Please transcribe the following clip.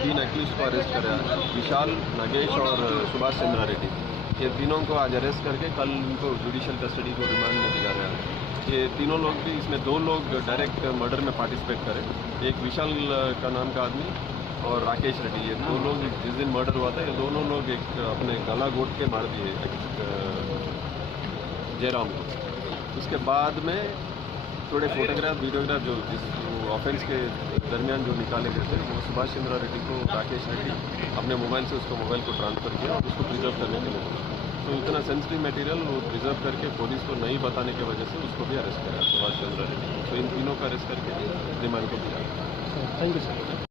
तीन एक्यूज को अरेस्ट करा, विशाल, नगेश और सुभाष चंद्रा रेड्डी। ये तीनों को आज अरेस्ट करके कल उनको जुडिशियल कस्टडी को रिमांड में दिया गया है। ये तीनों लोग भी, इसमें 2 लोग डायरेक्ट मर्डर में पार्टिसिपेट करे, एक विशाल का नाम का आदमी और राकेश रेड्डी। ये 2 लोग जिस दिन मर्डर हुआ था, ये दोनों लोग एक अपने गला घोट के मार दिए जयराम को। उसके बाद में थोड़े फोटोग्राफ, वीडियोग्राफ जो इस ऑफेंस के दरमियान जो निकाले गए थे, वो सुभाष चंद्रा रेड्डी को राकेश रेड्डी अपने मोबाइल से उसको मोबाइल को ट्रांसफ़र किया और उसको प्रिजर्व करने के लिए बोला। तो इतना सेंसिटिव मटेरियल वो प्रिजर्व करके पुलिस को नहीं बताने की वजह से उसको भी अरेस्ट किया, सुभाष चंद्रा रेड्डी। तो इन तीनों का अरेस्ट करके रिमांड को दिया। Thank you sir.